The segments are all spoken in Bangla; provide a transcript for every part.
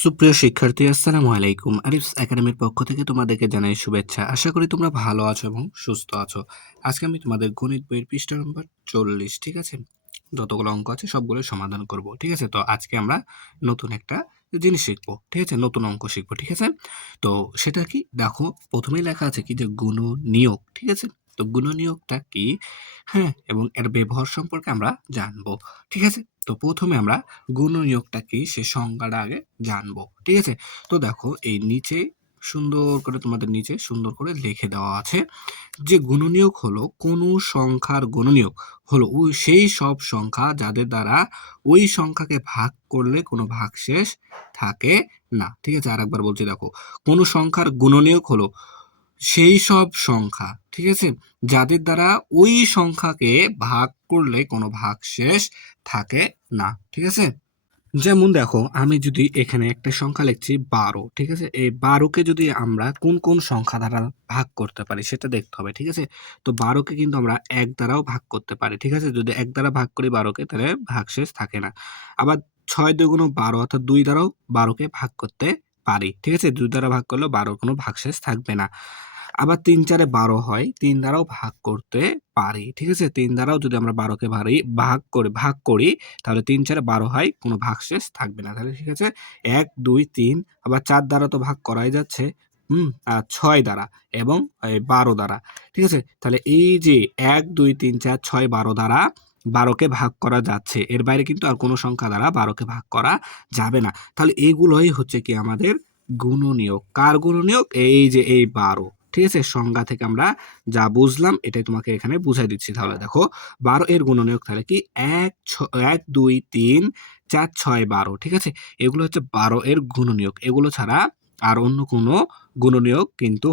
সুপ্রিয় শিক্ষার্থী, আসসালামু আলাইকুম। আরিফস একাডেমির পক্ষ থেকে তোমাদেরকে জানাই শুভেচ্ছা। আশা করি তোমরা ভালো আছো এবং সুস্থ আছো। আজকে আমি তোমাদের গণিত বইয়ের পৃষ্ঠা নম্বর 40, ঠিক আছে? যতগুলো অঙ্ক আছে সবগুলো সমাধান করব, ঠিক আছে? তো আজকে আমরা নতুন একটা জিনিস শিখবো, ঠিক আছে? নতুন অঙ্ক শিখবো, ঠিক আছে? তো সেটা কি দেখো, প্রথমেই লেখা আছে কি যে গুণনীয়ক, ঠিক আছে? তো গুণনীয়কটা কি, হ্যাঁ, এবং এর ব্যবহার সম্পর্কে আমরা জানবো, ঠিক আছে? তো প্রথমে আমরা গুণনীয়কটা কি সে সংজ্ঞাটা আগে জানবো, ঠিক আছে? তো দেখো এই নিচে সুন্দর করে তোমাদের নিচে সুন্দর করে লিখে দেওয়া আছে যে গুণনীয়ক হলো কোনো সংখ্যার গুণনীয়ক হলো ওই সেই সব সংখ্যা যাদের দ্বারা ওই সংখ্যাকে ভাগ করলে কোনো ভাগশেষ থাকে না, ঠিক আছে? আরেকবার বলছি, দেখো, কোনো সংখ্যার গুণনীয়ক হলো সেই সব সংখ্যা, ঠিক আছে, যাদের দ্বারা ওই সংখ্যাকে ভাগ করলে কোনো ভাগশেষ থাকে না, ঠিক আছে? যেমন দেখো, আমি যদি এখানে একটা সংখ্যা লিখছি 12, ঠিক আছে? এই 12কে যদি আমরা কোন কোন সংখ্যা দ্বারা ভাগ করতে পারি সেটা দেখতে হবে, ঠিক আছে? তো 12কে কিন্তু আমরা 1 দ্বারাও ভাগ করতে পারি, ঠিক আছে? যদি 1 দ্বারা ভাগ করি 12কে, তাহলে ভাগশেষ থাকে না। আবার 6 দুগুণ 12 অর্থাৎ 2 দ্বারাও 12কে ভাগ করতে পারি, ঠিক আছে? 2 দ্বারা ভাগ করলেও 12 কোনো ভাগশেষ থাকবে না। আবার 3 4 এ 12 হয়, 3 দ্বারাও ভাগ করতে পারি, ঠিক আছে? 3 দ্বারাও যদি আমরা 12কে ভাগ করি তাহলে 3 4 এ 12 হয়, কোনো ভাগশেষ থাকবে না। তাহলে ঠিক আছে? ১ ২ ৩, আবার 4 দ্বারা তো ভাগ করাই যাচ্ছে। আর ৬ দ্বারা এবং ১২ দ্বারা। ঠিক আছে? তাহলে এই যে ১ ২ ৩ ৪ ৬ ১২ দ্বারা ১২কে ভাগ করা যাচ্ছে। এর বাইরে কিন্তু আর কোনো সংখ্যা দ্বারা ১২কে ভাগ করা যাবে না। তাহলে এগুলোই হচ্ছে কি আমাদের গুণনীয়ক। কার গুণনীয়ক? এই যে এই ১২। ঠিক আছে? সংজ্ঞা থেকে আমরা যা বুঝলাম এটাই তোমাকে এখানে বুঝাই দিচ্ছি। তাহলে দেখো, ১২ এর গুণনীয়ক তাহলে কি ১ ২ ৩ ৪ ৬ ১২, ঠিক আছে? এগুলো হচ্ছে ১২ এর গুণনীয়ক। এগুলো ছাড়া আর অন্য কোনো গুণনীয়ক কিন্তু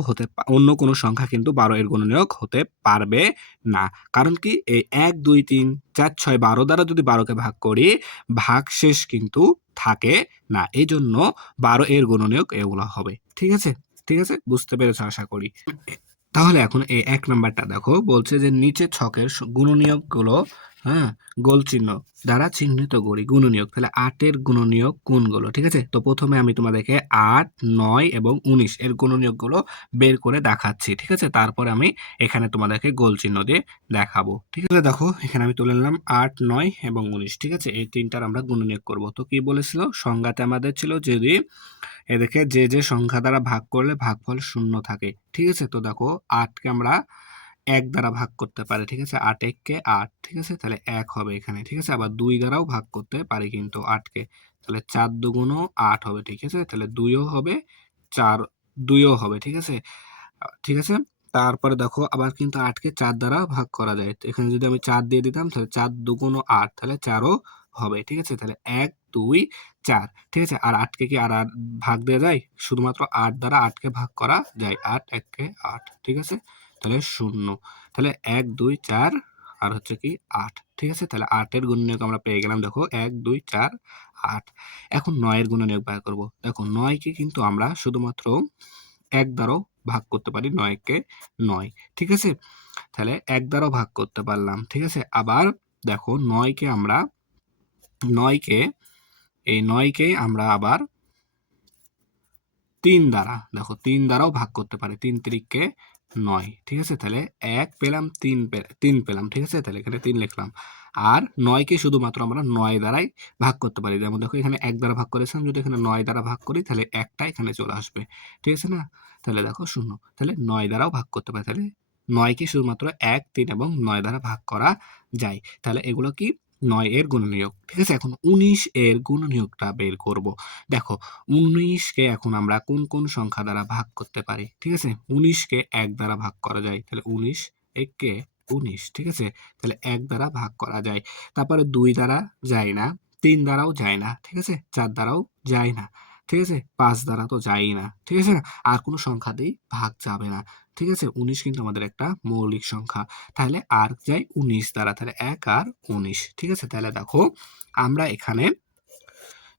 অন্য কোনো সংখ্যা কিন্তু ১২ এর গুণনীয়ক হতে পারবে না। কারণ কি, এই ১ ২ ৩ ৪ ৬ ১২ দ্বারা যদি ১২কে ভাগ করি, ভাগশেষ কিন্তু থাকে না। এজন্য ১২ এর গুণনীয়ক এগুলো হবে। ঠিক আছে? ঠিক আছে? বুঝতে পেরেছো আশা করি। তাহলে এখন এই ১ নাম্বারটা দেখো, বলছে যে নিচের ছকের গুণনীয়কগুলো, হ্যাঁ, গোল চিহ্ন দ্বারা চিহ্নিত করি। গুণনীয়ক, তাহলে ৮ এর গুণনীয়ক কোনগুলো? ঠিক আছে? তো প্রথমে আমি তোমাদেরকে ৮, ৯ এবং ১৯ এর গুণনীয়কগুলো বের করে দেখাচ্ছি। ঠিক আছে? তারপরে আমি এখানে তোমাদেরকে গোল চিহ্ন দিয়ে দেখাবো। ঠিক আছে? দেখো, এখানে আমি তুলে নিলাম ৮, ৯ এবং ১৯। ঠিক আছে? এই তিনটার আমরা গুণনীয়ক করব। তো কি বলেছিল? সংজ্ঞাতে আমাদের ছিল যদি এদেরকে যে সংখ্যা দ্বারা ভাগ করলে ভাগফল শূন্য থাকে। ঠিক আছে? তো দেখো, ৮কে আমরা ১ দ্বারা ভাগ করতে পারি। ঠিক আছে? ৮ ১ কে ৮, ঠিক আছে? তাহলে ১ হবে এখানে। ঠিক আছে? আবার ২ দ্বারাও ভাগ করতে পারি কিন্তু ৮কে। তাহলে ৪ দুগুণ ৮ হবে। ঠিক আছে? তাহলে ২ ও হবে, ৪ ২ ও হবে। ঠিক আছে? ঠিক আছে? তারপরে দেখো, আবার কিন্তু ৮কে ৪ দ্বারা ভাগ করা যায়। তো এখানে যদি আমি ৪ দিয়ে দিতাম তাহলে ৪ দুগুণ ৮, তাহলে ৪ ও হবে। ঠিক আছে? তাহলে ১ ২ ৪, ঠিক আছে? আর ৮কে কি আর ভাগ দেয়া যায়? শুধুমাত্র ৮ দ্বারা ৮কে ভাগ করা যায়। ৮ ১ কে ৮, ঠিক আছে? তাহলে ০। তাহলে ১ ২ ৪ আর হচ্ছে কি ৮, ঠিক আছে? তাহলে ৮ এর গুণনীয়ক আমরা পেয়ে গেলাম, দেখো ১ ২ ৪ ৮। এখন ৯ এর গুণনীয়ক বের করব। দেখো, ৯ কে কিন্তু আমরা শুধুমাত্র ১ দ্বারাও ভাগ করতে পারি, ৯ কে ৯, ঠিক আছে? তাহলে ১ দ্বারাও ভাগ করতে পারলাম, ঠিক আছে? আবার দেখো, ৯ কে আমরা ৯ কে এই ৯ কে আমরা আবার ৩ দ্বারা, দেখো ৩ দ্বারাও ভাগ করতে পারি। ৩ তিরিকে ৯, ঠিক আছে? তাহলে ১ পেলাম, ৩ পেলাম, ঠিক আছে? তাহলে এখানে ৩ লিখলাম। আর ৯ কে শুধুমাত্র আমরা ৯ দ্বারাই ভাগ করতে পারি। যেমন দেখো, এখানে ১ দ্বারা ভাগ করেছিলাম, যদি এখানে ৯ দ্বারা ভাগ করি তাহলে ১ টা এখানে চলে আসবে। ঠিক আছে না? তাহলে দেখো ০। তাহলে ৯ দ্বারাও ভাগ করতে পারি। তাহলে ৯ কে শুধুমাত্র ১, ৩ এবং ৯ দ্বারা ভাগ করা যায়। তাহলে এগুলো কি ৯ এর গুণনীয়ক। ঠিক আছে? এখন ১৯ এর গুণনীয়কটা বের করব। দেখো, ১৯ কে এখন আমরা কোন কোন সংখ্যা দ্বারা ভাগ করতে পারি? ঠিক আছে? ১৯ কে ১ দ্বারা ভাগ করা যায়। তাহলে ১৯ একে ১৯, ঠিক আছে? তাহলে ১ দ্বারা ভাগ করা যায়। তারপরে ২ দ্বারা যায় না, ৩ দ্বারাও যায় না, ঠিক আছে? ৪ দ্বারাও যায় না, ঠিক আছে? ৫ দ্বারা তো যায়ই না, ঠিক আছে না? আর কোনো সংখ্যাতেই ভাগ যাবে না। ঠিক আছে? ১৯ কিন্তু আমাদের একটা মৌলিক সংখ্যা। তাহলে আর যায় ১৯ দ্বারা। তাহলে ১ আর ১৯, ঠিক আছে? তাহলে দেখো, আমরা এখানে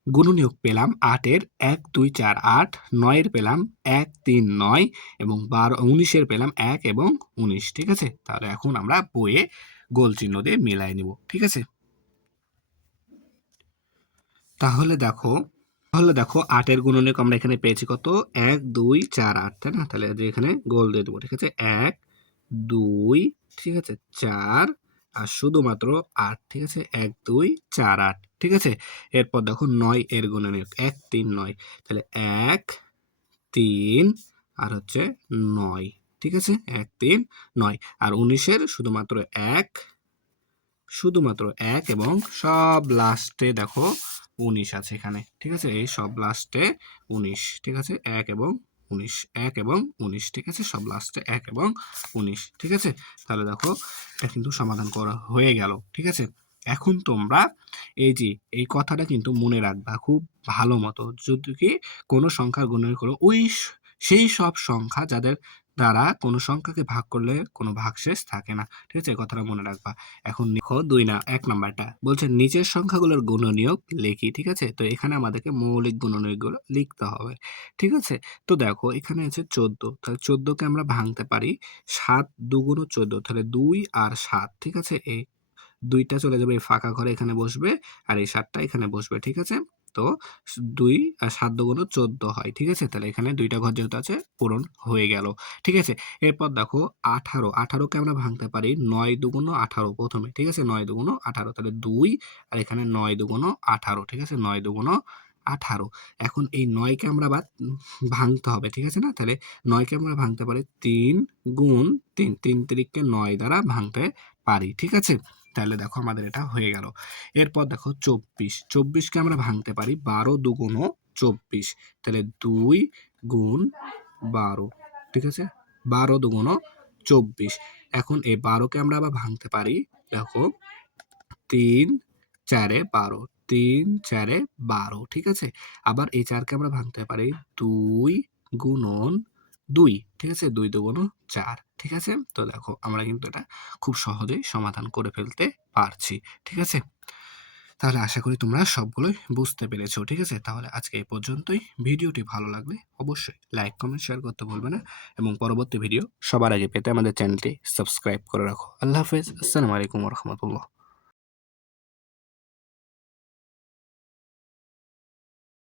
গুণনীয়ক পেলাম ৮ এর ১ ২ ৪ ৮, ৯ এর পেলাম ১ ৩ ৯ এবং ১৯ এর পেলাম ১ এবং ১৯, ঠিক আছে? তাহলে এখন আমরা বইয়ে গোল চিহ্ন দিয়ে মিলাই নিব, ঠিক আছে? তাহলে দেখো, তাহলে দেখো 8 এর গুণনীয়ক আমরা এখানে পেয়েছি কত? 1, 2, 4, 8, তাই না? তাহলে যে এখানে গোল দিয়ে দেবো, ঠিক আছে? 1, 2, ঠিক আছে? 4 আর শুধুমাত্র 8, ঠিক আছে? 1, 2, 4, 8, ঠিক আছে? এরপর দেখো 9 এর গুণনীয়ক 1, 3, 9, তাহলে 1, 3 আর হচ্ছে 9, ঠিক আছে? 1, 3, 9 আর 19 এর শুধুমাত্র 1 এবং সব লাস্টে দেখো 19 আছে এখানে, ঠিক আছে? এই সব লাস্টে 19, ঠিক আছে? 1 এবং 19, 1 এবং 19, ঠিক আছে? সব লাস্টে 1 এবং 19, ঠিক আছে? তাহলে দেখো এটা কিন্তু সমাধান করা হয়ে গেল, ঠিক আছে? এখন তোমরা এই যে এই কথাটা কিন্তু মনে রাখবা খুব ভালো মতো। যদি কি কোনো সংখ্যার গুণনীয়ক হলো সেই সব সংখ্যা যাদের দ্বারা কোনো সংখ্যাকে ভাগ করলে কোনো ভাগশেষ থাকে না, ঠিক আছে? এই কথাটা মনে রাখবা। এখন দেখো 1 নাম্বারটা বলছে নিচের সংখ্যাগুলোর গুণনীয়ক লেখি, ঠিক আছে? তো এখানে আমাদেরকে মৌলিক গুণনীয়কগুলো লিখতে হবে, ঠিক আছে? তো দেখো এখানে আছে 14, তাহলে 14 কে আমরা ভাঙতে পারি 7 দুগুণ 14, তাহলে 2 আর 7, ঠিক আছে? এই 2 টা চলে যাবে এই ফাঁকা ঘরে, এখানে বসবে আর এই 7 টা এখানে বসবে, ঠিক আছে? তো 2 আর 7 দুগুণ 14 হয়, ঠিক আছে? তাহলে এখানে 2 টা ঘর যেহেতু আছে পূরণ হয়ে গেল, ঠিক আছে? এরপর দেখো 18, 18 কে আমরা ভাঙতে পারি 9 দুগুণ 18 প্রথমে, ঠিক আছে? 9 দুগুণ 18, তাহলে 2 আর এখানে 9 দুগুণ 18, ঠিক আছে? 9 দুগুণ 18। এখন এই 9 কে আমরা আবার ভাঙতে হবে, ঠিক আছে না? তাহলে 9 কে আমরা ভাঙতে পারি 3 গুণ 3, 3 তিরিককে 9 দ্বারা ভাঙতে পারি, ঠিক আছে? তাহলে দেখো আমাদের এটা হয়ে গেল। এরপর দেখো 24, 24 কে আমরা ভাঙতে পারি 12 দুগুণ 24, তাহলে 2 গুণ 12, ঠিক আছে? 12 দুগুণ 24। এখন এই 12 কে আমরা আবার ভাঙতে পারি, দেখো 3 4 12, 3 4 12, ঠিক আছে? আবার এই 4 কে আমরা ভাঙতে পারি 2 গুণন 2, ঠিক আছে? 2 দুগুণ 4, ঠিক আছে? তো দেখো আমরা কিন্তু এটা খুব সহজেই সমাধান করে ফেলতে পারছি, ঠিক আছে? তাহলে আশা করি তোমরা সবগুলোই বুঝতে পেরেছো, ঠিক আছে? তাহলে আজকে এই পর্যন্তই। ভিডিওটি ভালো লাগলে অবশ্যই লাইক, কমেন্ট, শেয়ার করতে ভুলবে না এবং পরবর্তী ভিডিও সবার আগে পেতে আমাদের চ্যানেলটি সাবস্ক্রাইব করে রাখো। আল্লাহ হাফেজ। আসসালামু আলাইকুম ওয়া রাহমাতুল্লাহ।